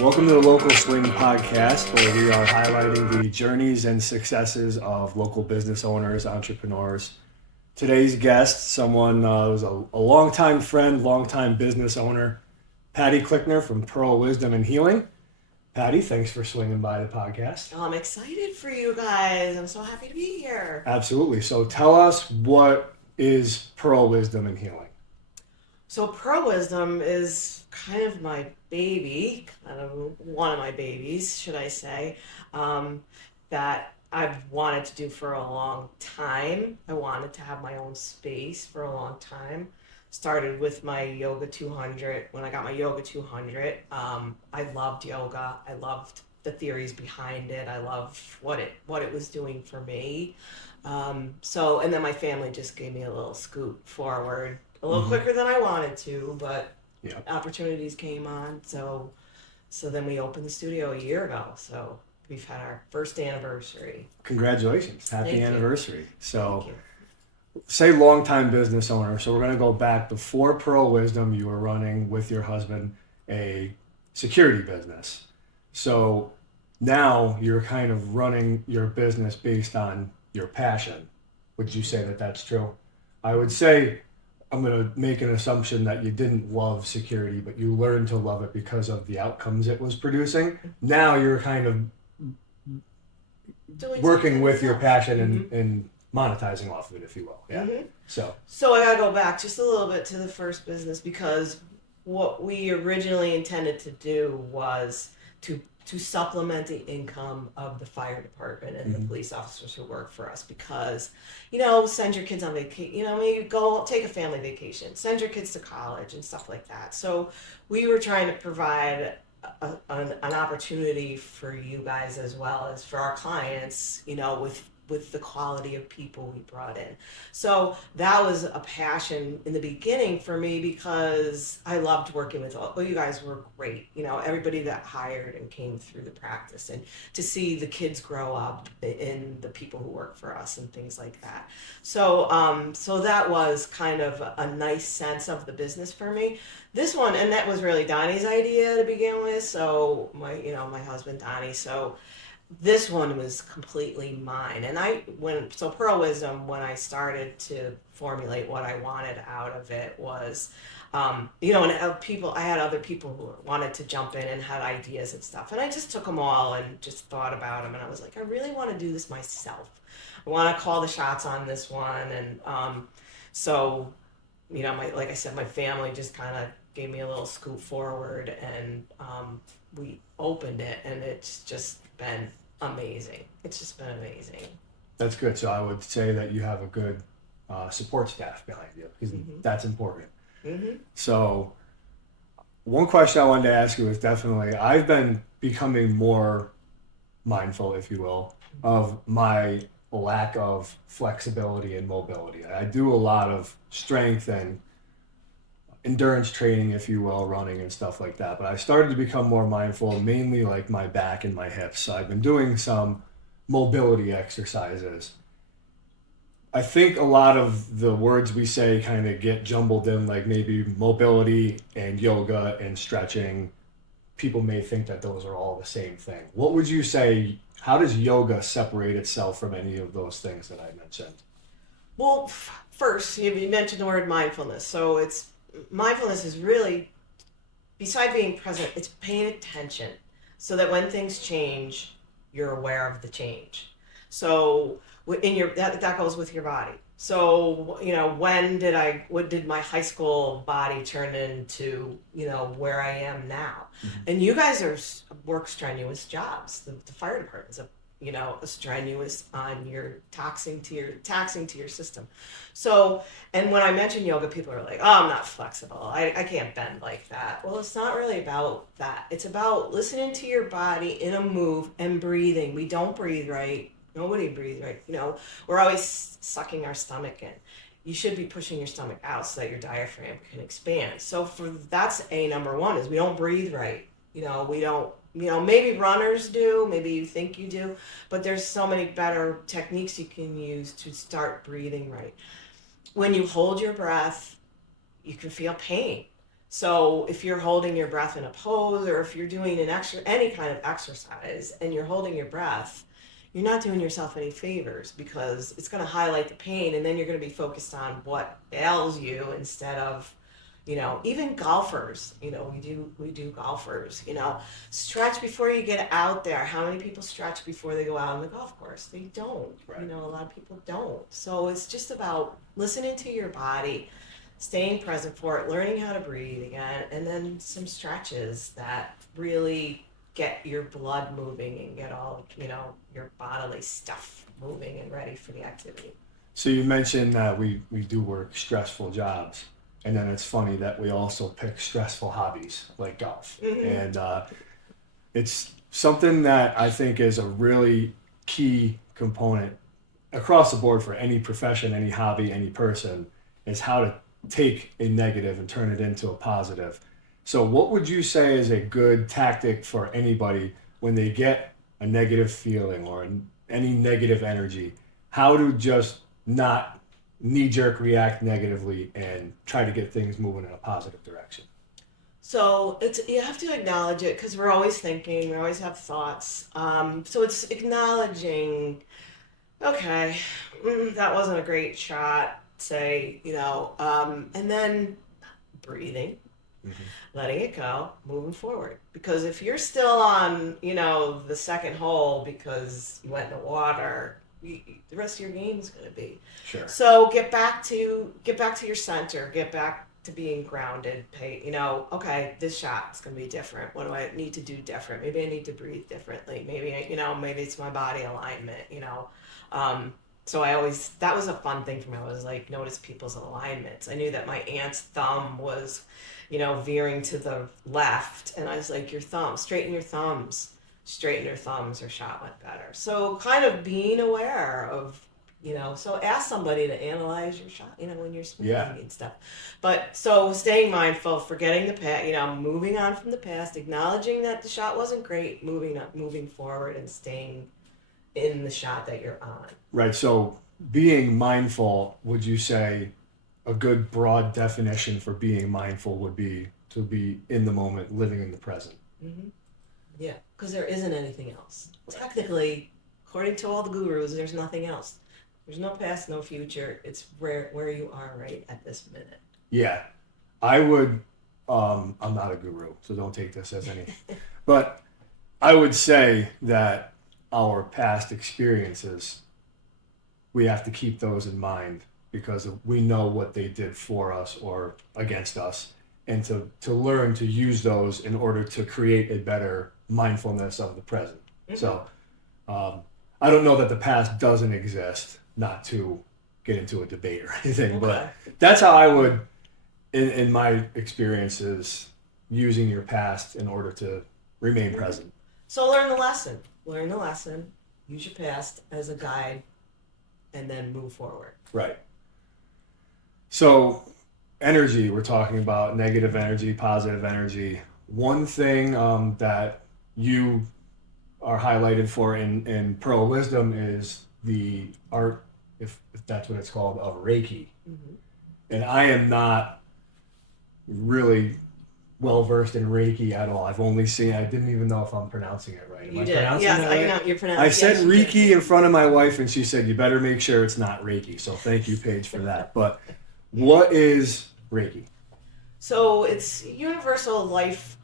Welcome to the Local Swing Podcast, where we are highlighting the journeys and successes of local business owners, entrepreneurs. Today's guest, someone who's a longtime friend, longtime business owner, Patty Klickner from Pearl Wisdom and Healing. Patty, thanks for swinging by the podcast. Oh, I'm excited for you guys. I'm so happy to be here. Absolutely. So tell us, what is Pearl Wisdom and Healing? So, Pearl Wisdom is kind of my baby, kind of one of my babies, should I say, that I've wanted to do for a long time. I wanted to have my own space for a long time. Started with my Yoga 200. When I got my Yoga 200, I loved yoga. I loved the theories behind it. I loved what it was doing for me. And then my family just gave me a little scoot forward, a little quicker than I wanted to, but Yeah. opportunities came on. So then we opened the studio a year ago. So we've had our first anniversary. Congratulations. Happy Thank you. anniversary. So, Thank you. say longtime business owner. So we're going to go back before Pearl Wisdom. You were running with your husband a security business. So now you're kind of running your business based on your passion. Would you say that that's true? I would say I'm going to make an assumption that you didn't love security, but you learned to love it because of the outcomes it was producing. Now you're kind of Doing working something with your myself. passion and monetizing off of it, if you will. Yeah. Mhm. So, So I gotta go back just a little bit to the first business because what we originally intended to do was to supplement the income of the fire department and the police officers who work for us because, send your kids on vacation, maybe go take a family vacation, send your kids to college and stuff like that. So we were trying to provide an opportunity for you guys as well as for our clients, with the quality of people we brought in. So that was a passion in the beginning for me because I loved working with all you guys were great. Everybody that hired and came through the practice and to see the kids grow up in the people who work for us and things like that. So that was kind of a nice sense of the business for me. This one, and that was really Donnie's idea to begin with. So my husband Donnie. So this one was completely mine. And Pearl Wisdom, when I started to formulate what I wanted out of it was, I had other people who wanted to jump in and had ideas and stuff. And I just took them all and just thought about them. And I was like, I really want to do this myself. I want to call the shots on this one. And so, like I said, my family just kind of gave me a little scoop forward and we opened it and it's just been amazing. It's just been amazing. that's good. So, I would say that you have a good support staff behind you because that's important. Mm-hmm. So, one question I wanted to ask you is definitely I've been becoming more mindful, if you will, of my lack of flexibility and mobility. I do a lot of strength and endurance training, if you will, running and stuff like that. But I started to become more mindful, mainly like my back and my hips. So I've been doing some mobility exercises. I think a lot of the words we say kind of get jumbled in, like maybe mobility and yoga and stretching. People may think that those are all the same thing. What would you say? How does yoga separate itself from any of those things that I mentioned? Well, first, you mentioned the word mindfulness. So it's mindfulness is really, beside being present, it's paying attention so that when things change, you're aware of the change. So in your that goes with your body. So what did my high school body turn into where I am now? And you guys work strenuous jobs. The fire department's a strenuous on your taxing to your system. So, and when I mention yoga, people are like, "Oh, I'm not flexible. I can't bend like that." Well, it's not really about that. It's about listening to your body in a move and breathing. We don't breathe right. Nobody breathes right. We're always sucking our stomach in. You should be pushing your stomach out so that your diaphragm can expand. So that's a number one is we don't breathe right. We don't. Maybe runners do. Maybe you think you do, but there's so many better techniques you can use to start breathing right. When you hold your breath, you can feel pain. So if you're holding your breath in a pose, or if you're doing any kind of exercise and you're holding your breath, you're not doing yourself any favors, because it's going to highlight the pain, and then you're going to be focused on what ails you instead of, even golfers. We do golfers. Stretch before you get out there. How many people stretch before they go out on the golf course? They don't. Right. A lot of people don't. So it's just about listening to your body, staying present for it, learning how to breathe again, and then some stretches that really get your blood moving and get all, your bodily stuff moving and ready for the activity. So you mentioned that we do work stressful jobs, and then it's funny that we also pick stressful hobbies like golf, and it's something that I think is a really key component across the board for any profession, any hobby, any person, is how to take a negative and turn it into a positive. So, what would you say is a good tactic for anybody when they get a negative feeling or any negative energy? How to just not knee jerk react negatively and try to get things moving in a positive direction? So you have to acknowledge it, because we're always thinking, we always have thoughts. So it's acknowledging, okay, that wasn't a great shot, say, and then breathing, Mm-hmm. letting it go, moving forward. Because if you're still on, the second hole because you went in the water, the rest of your game is going to be. Sure. So get back to your center, get back to being grounded. Okay, this shot is going to be different. What do I need to do different? Maybe I need to breathe differently. Maybe it's my body alignment. So that was a fun thing for me. I was like, notice people's alignments. I knew that my aunt's thumb was, veering to the left. And I was like, your thumb, straighten your thumbs, or shot went better. So kind of being aware of, so ask somebody to analyze your shot, when you're swinging and stuff. But so staying mindful, forgetting the past, moving on from the past, acknowledging that the shot wasn't great, moving forward and staying in the shot that you're on. Right. So, being mindful, would you say a good broad definition for being mindful would be to be in the moment, living in the present? Mm-hmm. Yeah, because there isn't anything else. Technically, according to all the gurus, there's nothing else. There's no past, no future. It's where you are right at this minute. Yeah. I would, I'm not a guru, so don't take this as any, but I would say that our past experiences, we have to keep those in mind because we know what they did for us or against us, and to learn to use those in order to create a better mindfulness of the present. Mm-hmm. So I don't know that the past doesn't exist, not to get into a debate or anything, but that's how I would, in my experiences, using your past in order to remain present. So learn the lesson. Use your past as a guide, and then move forward. Right. So, energy, we're talking about negative energy, positive energy. One thing that you are highlighted for in Pearl Wisdom is the art, if that's what it's called, of Reiki. Mm-hmm. And I am not really well versed in Reiki at all. I've only seen, I didn't even know if I'm pronouncing it right. You did. Yes, I know you're pronouncing it. I said Reiki in front of my wife, and she said, you better make sure it's not Reiki. So thank you, Paige, for that. But what is Reiki? So it's universal life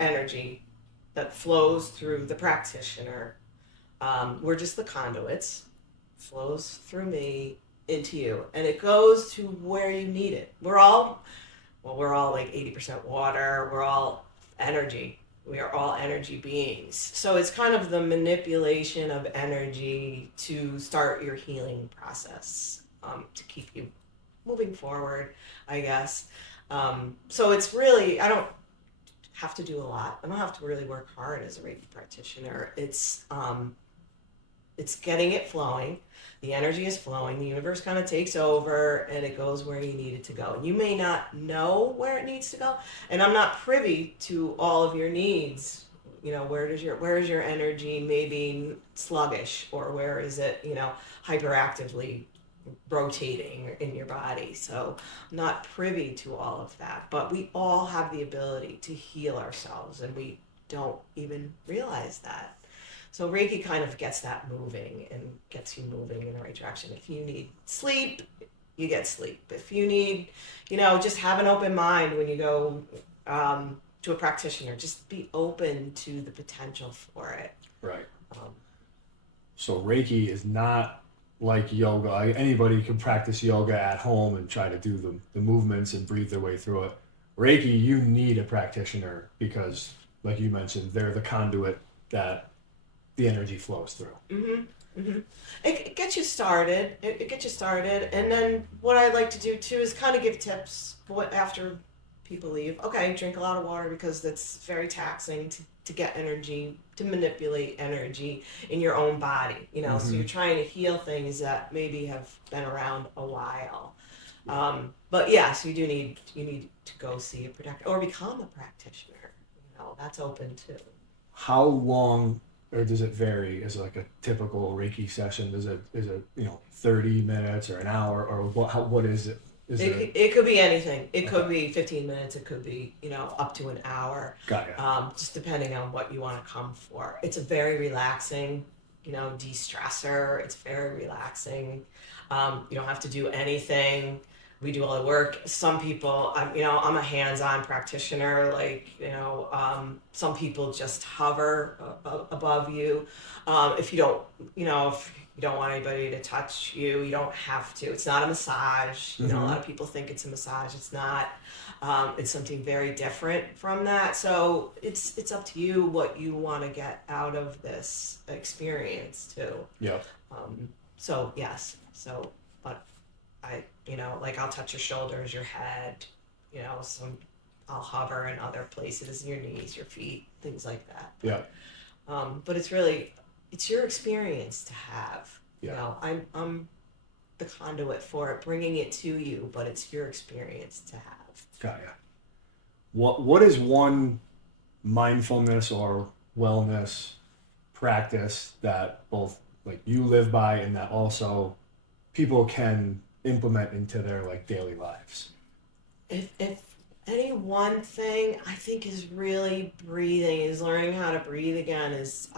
energy that flows through the practitioner. We're just the conduits. Flows through me into you, and it goes to where you need it. We're all like 80% water. We're all energy. We are all energy beings. So it's kind of the manipulation of energy to start your healing process, to keep you moving forward, I guess. So it's really, I don't have to do a lot. I don't have to really work hard as a Reiki practitioner. It's getting it flowing. The energy is flowing. The universe kind of takes over, and it goes where you need it to go. And you may not know where it needs to go, and I'm not privy to all of your needs. Where is your energy maybe sluggish, or where is it hyperactively rotating in your body. So I'm not privy to all of that, but we all have the ability to heal ourselves, and we don't even realize that. So Reiki kind of gets that moving and gets you moving in the right direction. If you need sleep, you get sleep. If you need, just have an open mind when you go to a practitioner. Just be open to the potential for it. Right. Um, So Reiki is not like yoga. Anybody can practice yoga at home and try to do the movements and breathe their way through it. Reiki, you need a practitioner because, like you mentioned, they're the conduit that the energy flows through. it gets you started. It gets you started, and then what I like to do too is kind of give tips after people leave. Okay, drink a lot of water because that's very taxing to get energy, to manipulate energy in your own body. So you're trying to heal things that maybe have been around a while. But yes, you need to go see a practitioner or become a practitioner. That's open too. How long, or does it vary? Is it like a typical Reiki session? Is it 30 minutes or an hour, or what is it? Is it? It could be anything. It could Okay. be 15 minutes. It could be, up to an hour. Got ya. Just depending on what you want to come for. It's a very relaxing, de-stressor. It's very relaxing. You don't have to do anything. We do all the work. Some people, I'm a hands-on practitioner. Like, some people just hover above you. If you don't, if you don't want anybody to touch you, you don't have to. It's not a massage. A lot of people think it's a massage. It's not. It's something very different from that. So it's up to you what you want to get out of this experience too. Yep. So yes. So, but like I'll touch your shoulders, your head, I'll hover in other places, your knees, your feet, things like that. Yeah. But it's your experience to have. Yeah. I'm the conduit for it, bringing it to you, but it's your experience to have. Got ya. What is one mindfulness or wellness practice that both like you live by and that also people can implement into their like daily lives? If any one thing I think is really breathing, is learning how to breathe again, is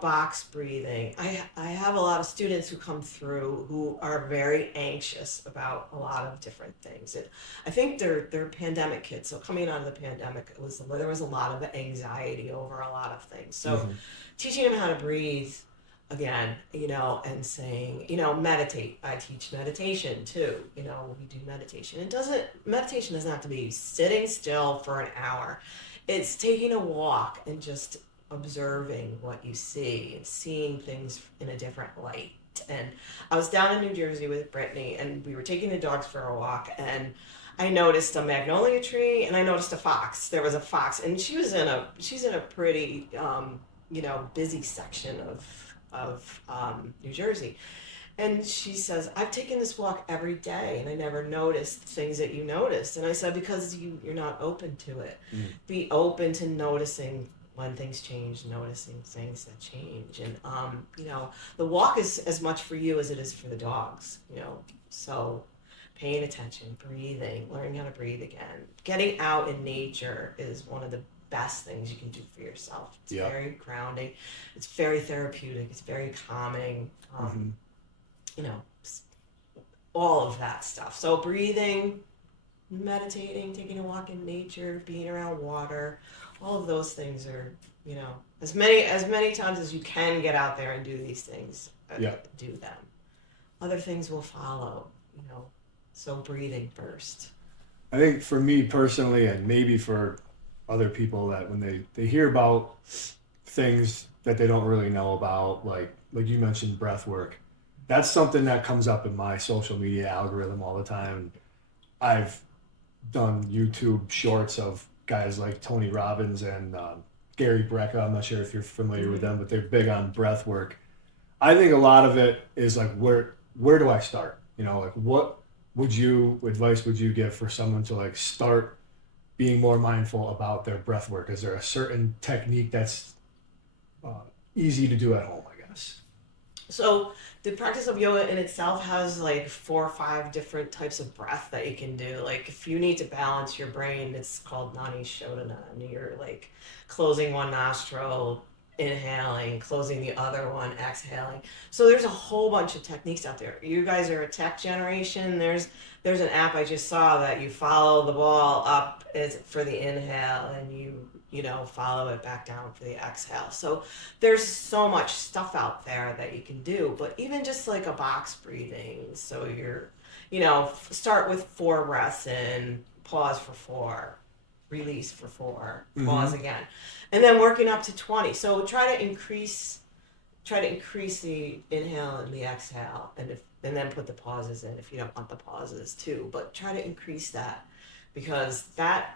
box breathing. I have a lot of students who come through who are very anxious about a lot of different things. And I think they're pandemic kids. So coming out of the pandemic, there was a lot of anxiety over a lot of things. So teaching them how to breathe again, and saying, meditate. I teach meditation too. We do meditation. Meditation doesn't have to be sitting still for an hour. It's taking a walk and just observing what you see and seeing things in a different light. And I was down in New Jersey with Brittany, and we were taking the dogs for a walk, and I noticed a magnolia tree and I noticed a fox. There was a fox, and she's in a pretty busy section of New Jersey. And she says, I've taken this walk every day and I never noticed things that you noticed. And I said, because you're not open to it. Be open to noticing when things change, noticing things that change. And, the walk is as much for you as it is for the dogs, So paying attention, breathing, learning how to breathe again. Getting out in nature is one of the best things you can do for yourself. It's very grounding. It's very therapeutic. It's very calming. All of that stuff. So breathing, meditating, taking a walk in nature, being around water, all of those things are, as many times as you can get out there and do these things, do them. Other things will follow, So breathing first. I think for me personally, and maybe for other people, that when they hear about things that they don't really know about, like you mentioned breath work, that's something that comes up in my social media algorithm all the time. I've done YouTube shorts of guys like Tony Robbins and Gary Brecka. I'm not sure if you're familiar with them, but they're big on breath work. I think a lot of it is like, where do I start? Like what advice would you give for someone to like start being more mindful about their breath work? Is there a certain technique that's easy to do at home, I guess? So the practice of yoga in itself has like 4 or 5 different types of breath that you can do. Like if you need to balance your brain, it's called nani shodhana, and you're like closing one nostril, inhaling, closing the other one, exhaling. So there's a whole bunch of techniques out there. You guys are a tech generation. There's an app I just saw that you follow the ball up is for the inhale, and you know follow it back down for the exhale. So there's so much stuff out there that you can do, but even just like a box breathing, so you're, start with 4 breaths in, pause for 4, release for 4, pause Mm-hmm. again, and then working up to 20. So try to increase the inhale and the exhale, and then put the pauses in if you don't want the pauses too, but try to increase that, because that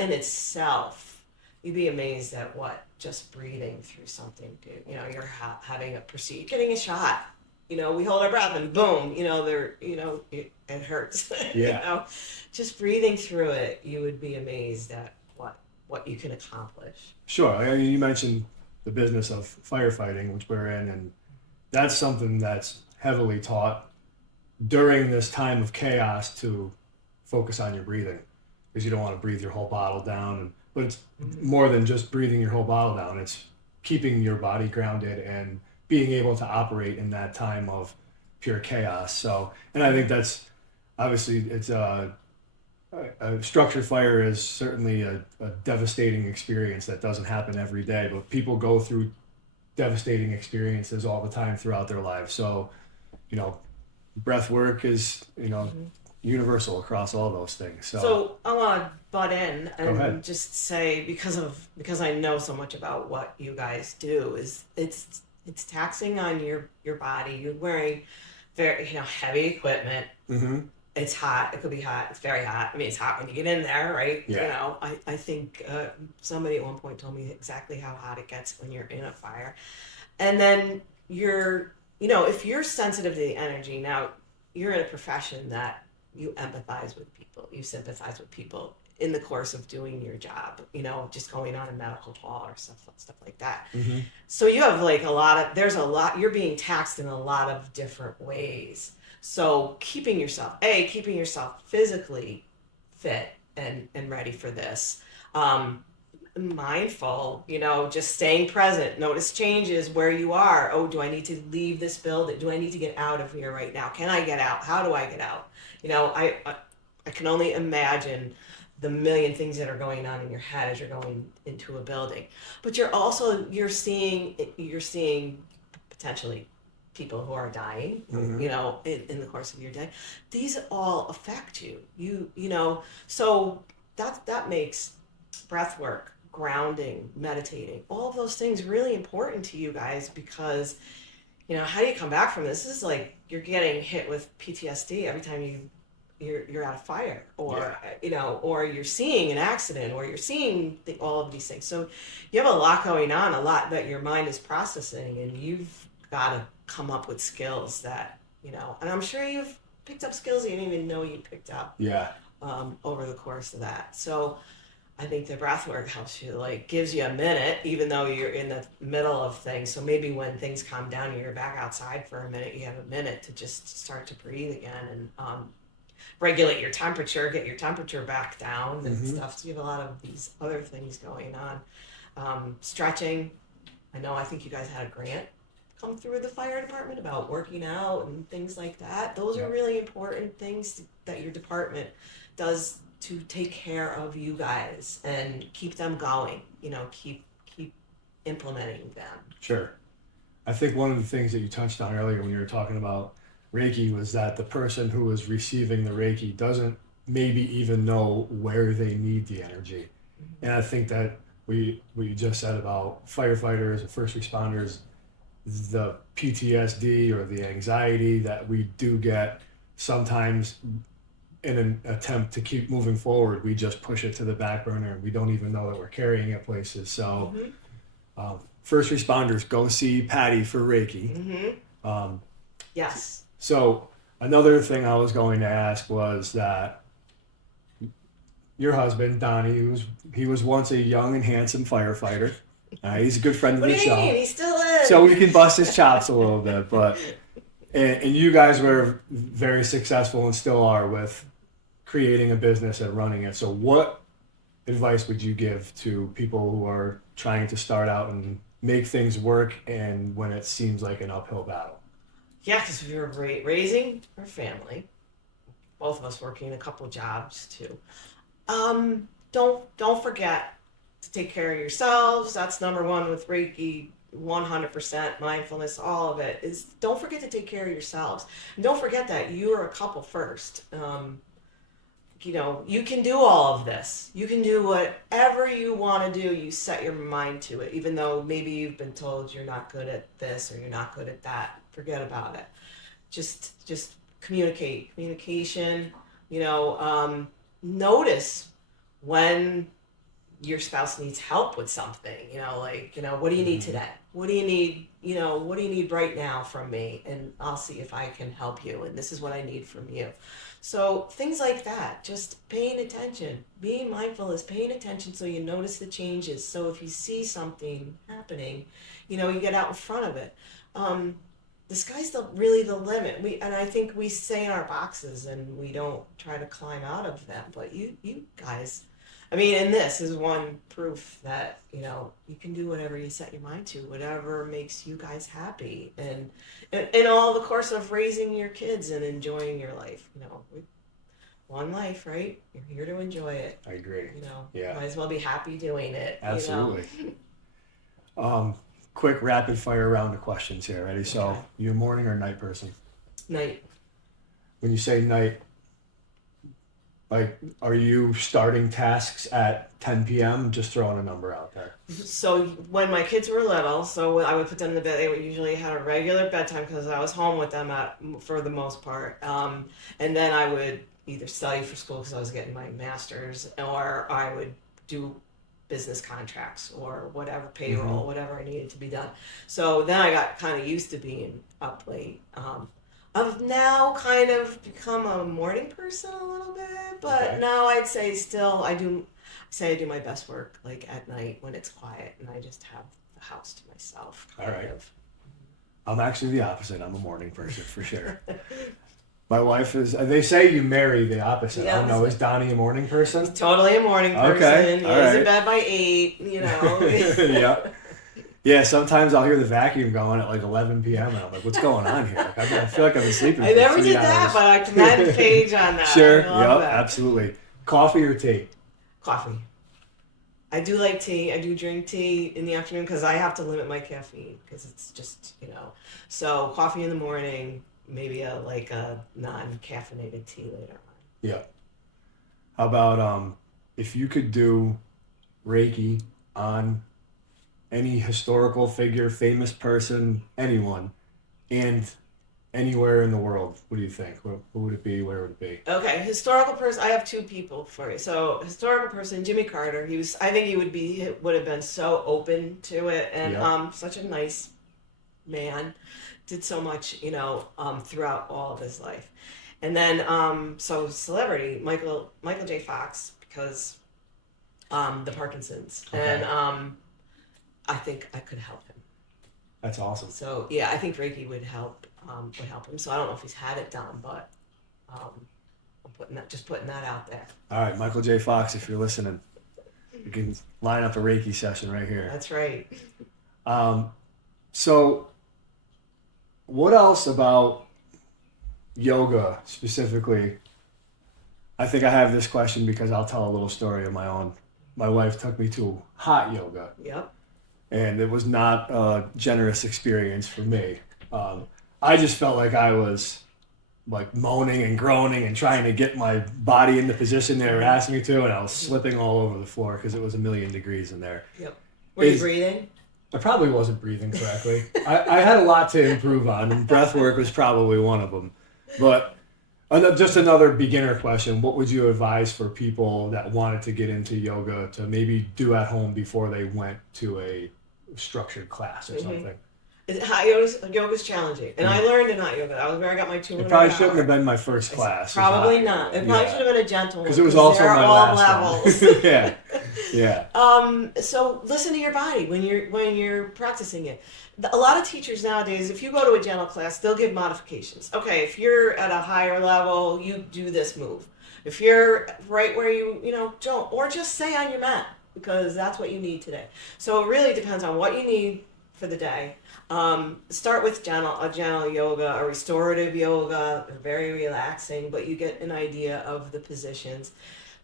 in itself, you'd be amazed at what just breathing through something do. You're having a procedure, getting a shot. We hold our breath and boom, it hurts. Yeah. Just breathing through it, you would be amazed at what you can accomplish. Sure. I mean, you mentioned the business of firefighting, which we're in, and that's something that's heavily taught during this time of chaos to focus on your breathing because you don't want to breathe your whole bottle down. But it's Mm-hmm. more than just breathing your whole bottle down. It's keeping your body grounded and being able to operate in that time of pure chaos. So, and I think that's obviously it's a structure fire is certainly a devastating experience that doesn't happen every day, but people go through devastating experiences all the time throughout their lives. So, you know, breath work is, Mm-hmm. universal across all those things. So So I want to butt in go ahead. and just say, because I know so much about what you guys do, is it's taxing on your body. You're wearing very heavy equipment. Mm-hmm. It's hot. It could be hot. It's very hot. I mean, it's hot when you get in there, right? Yeah. I think somebody at one point told me exactly how hot it gets when you're in a fire. And then if you're sensitive to the energy, now you're in a profession that you empathize with people, you sympathize with people in the course of doing your job, just going on a medical call or stuff like that. Mm-hmm. So you have like there's a lot, you're being taxed in a lot of different ways. So keeping yourself physically fit and ready for this. Um, Mindful, just staying present. Notice changes where you are. Oh, do I need to leave this building? Do I need to get out of here right now? Can I get out? How do I get out? I can only imagine the million things that are going on in your head as you're going into a building. But you're seeing potentially people who are dying, Mm-hmm. in the course of your day. These all affect you. So that makes breath work, grounding, meditating, all of those things really important to you guys, because how do you come back from this? This is like you're getting hit with PTSD every time you're at a fire, Yeah. or you're seeing an accident, or you're seeing all of these things. So you have a lot going on, a lot that your mind is processing, and you've got to come up with skills that and I'm sure you've picked up skills you didn't even know you picked up Yeah. over the course of that. So I think the breath work helps you, like gives you a minute, even though you're in the middle of things. So maybe when things calm down and you're back outside for a minute, you have a minute to just start to breathe again, and regulate your temperature, get your temperature back down and Mm-hmm. stuff. So you have a lot of these other things going on. Stretching. I think you guys had a grant come through the fire department about working out and things like that. Those are Yep. really important things that your department does to take care of you guys and keep them going. Keep implementing them. Sure. I think one of the things that you touched on earlier when you were talking about Reiki was that the person who is receiving the Reiki doesn't maybe even know where they need the energy. And I think that what you just said about firefighters and first responders, the PTSD or the anxiety that we do get sometimes in an attempt to keep moving forward, we just push it to the back burner and we don't even know that we're carrying it places. So, Mm-hmm. first responders, go see Patty for Reiki. Mm-hmm. Um, Yes. so, another thing I was going to ask was that your husband, Donnie, he was once a young and handsome firefighter. He's a good friend of What do the you mean? show. He still is. so we can bust his chops a little bit. But and you guys were very successful and still are with creating a business and running it. So what advice would you give to people who are trying to start out and make things work, and when it seems like an uphill battle? Yeah, because we were raising our family, both of us working a couple jobs too. Don't forget to take care of yourselves. That's number one with Reiki. 100% mindfulness, all of it is. Don't forget to take care of yourselves. And don't forget that you are a couple first. You can do all of this. You can do whatever you want to do. You set your mind to it, even though maybe you've been told you're not good at this or you're not good at that. Forget about it. Just communicate. Communication. Notice when your spouse needs help with something. What do you need today? What do you need? What do you need right now from me? And I'll see if I can help you. And this is what I need from you. So things like that, just paying attention. Being mindful is paying attention so you notice the changes. So if you see something happening, you get out in front of it. The sky's really the limit. And I think we stay in our boxes and we don't try to climb out of them. But you guys, and this is one proof that, you can do whatever you set your mind to, whatever makes you guys happy. And in all the course of raising your kids and enjoying your life, one life, right? You're here to enjoy it. I agree. Yeah. Might as well be happy doing it. Absolutely. Quick rapid fire round of questions here. Ready? So, Okay. you a morning or night person? Night. When you say night, are you starting tasks at 10 p.m.? Just throwing a number out there. So when my kids were little, I would put them to bed. They would usually had a regular bedtime because I was home with them for the most part. And then I would either study for school because I was getting my master's, or I would do business contracts or whatever, payroll, whatever I needed to be done. So then I got kind of used to being up late. I've now kind of become a morning person a little bit, but now I'd say still I do my best work at night when it's quiet and I just have the house to myself. All right. I'm actually the opposite. I'm a morning person for sure. My wife is. They say you marry the opposite. Yeah. I don't know. Is Donnie a morning person? Totally a morning person. Okay. He's All right. in bed by 8. Yeah. Yeah, sometimes I'll hear the vacuum going at 11 p.m. and I'm like, what's going on here? I feel like I've been sleeping I for never 3 did hours. that, but I commend Paige on that. Sure, I love yep, that. absolutely. Coffee or tea? Coffee. I do like tea. I do drink tea in the afternoon because I have to limit my caffeine because it's just, So coffee in the morning, maybe a non-caffeinated tea later on. Yeah. How about if you could do Reiki on any historical figure, famous person, anyone, and anywhere in the world, what do you think? Who would it be? Where would it be? Okay, historical person. I have 2 people for you. So historical person, Jimmy Carter. I think he would have been so open to it, and such a nice man. Did so much, throughout all of his life. And then so celebrity, Michael J. Fox, because the Parkinson's, and I think I could help him. That's awesome. So yeah, I think Reiki would help him. So I don't know if he's had it done, but I'm putting that out there. All right, Michael J. Fox, if you're listening, you can line up a Reiki session right here. That's right. So what else about yoga specifically? I think I have this question because I'll tell a little story of my own. My wife took me to hot yoga. Yep. And it was not a generous experience for me. I just felt like I was moaning and groaning and trying to get my body in the position they were asking me to, and I was slipping all over the floor because it was 1,000,000 degrees in there. Yep. Were you breathing? I probably wasn't breathing correctly. I had a lot to improve on, and breath work was probably one of them. But just another beginner question, what would you advise for people that wanted to get into yoga to maybe do at home before they went to a structured class or something? Hot yoga's challenging, and I learned in hot yoga. That was where I got my 200. It probably shouldn't have been my first class. Probably not. It probably should have been a gentle one. Because it was also they're my all last levels. one. Yeah. Yeah. So listen to your body when you're practicing it. A lot of teachers nowadays, if you go to a gentle class, they'll give modifications. Okay, if you're at a higher level, you do this move. If you're right where you know don't, or just stay on your mat because that's what you need today. So it really depends on what you need for the day. Start with a gentle yoga, a restorative yoga, very relaxing, but you get an idea of the positions.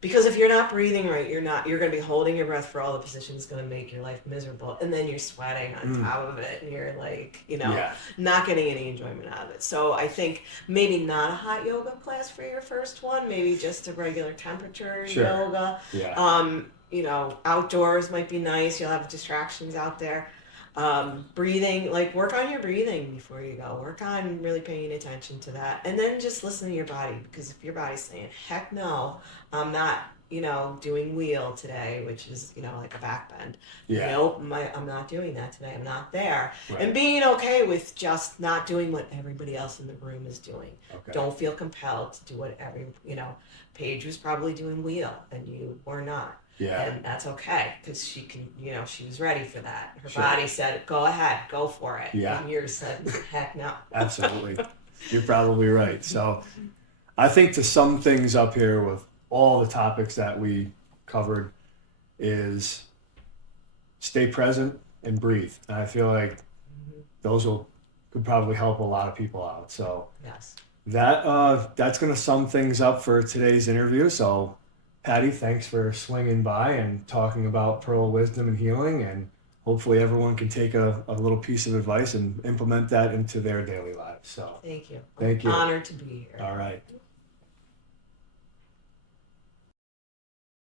Because if you're not breathing right, you're going to be holding your breath for all the positions. It's going to make your life miserable. And then you're sweating on top of it and you're like, Yeah. not getting any enjoyment out of it. So I think maybe not a hot yoga class for your first one, maybe just a regular temperature Sure. yoga. Yeah. Outdoors might be nice. You'll have distractions out there. Breathing, like work on your breathing before you go. Work on really paying attention to that. And then just listen to your body because if your body's saying, heck no, I'm not, doing wheel today, which is, like a back bend. Yeah. Nope, I'm not doing that today. I'm not there. Right. And being okay with just not doing what everybody else in the room is doing. Okay. Don't feel compelled to do what Paige was probably doing wheel and you were not. Yeah. And that's okay because she can, she was ready for that. Her Sure. body said, go ahead, go for it. Yeah. And yours said, heck no. Absolutely. You're probably right. So I think to sum things up here with all the topics that we covered is stay present and breathe. And I feel like those could probably help a lot of people out. So Yes. that's going to sum things up for today's interview. So Patty, thanks for swinging by and talking about pearl wisdom and healing. And hopefully everyone can take a little piece of advice and implement that into their daily lives. So Thank you. Thank you. Honored to be here. All right.